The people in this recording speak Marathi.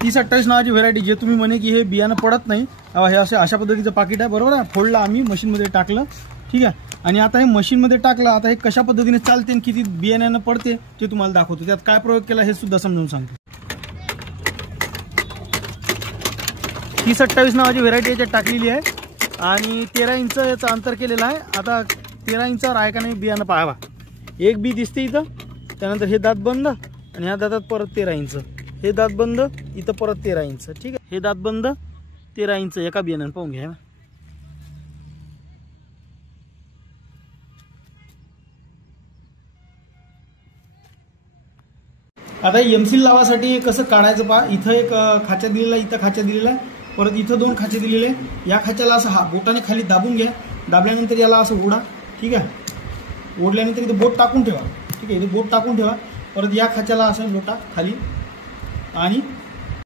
3028 नावाची व्हेरायटी, जे तुम्ही म्हणे की हे बियाणं पडत नाही, हे अशा पद्धतीचं पाकिट आहे, बरोबर आहे. फोडलं आम्ही, मशीनमध्ये टाकलं, ठीक आहे. आणि आता हे मशीनमध्ये टाकलं, आता हे कशा पद्धतीने चालते आणि किती बियाण्यानं पडते ते तुम्हाला दाखवतो. त्यात काय प्रयोग केला हे सुद्धा समजून सांगतो. 3028 नावाची व्हेरायटी याच्यात टाकलेली आहे आणि 13 इंच याचं अंतर केलेलं आहे. आता 13 इंचावर आहे का नाही बियाणं पाहावा. एक बी दिसते इथं, त्यानंतर हे दात बंद आणि ह्या दातात परत 13 इंच, हे दात बंद, इथं परत 13 इंच, ठीक आहे. हे दात बंद 13 इंच एका बियाण्यानं पाहून घ्या. आता एमसील लावासाठी कसं काढायचं पहा. इथं एक खाचा दिलेला आहे, इथं खाचा दिलेला आहे, परत इथं 2 खाचे दिलेले आहे. या खाच्याला असं बोटाने खाली दाबून घ्या. दाबल्यानंतर याला असं ओढा, ठीक आहे. ओढल्यानंतर इथं बोट टाकून ठेवा, ठीक आहे. इथं बोट टाकून ठेवा. परत या खाच्याला असं लोटा खाली आणि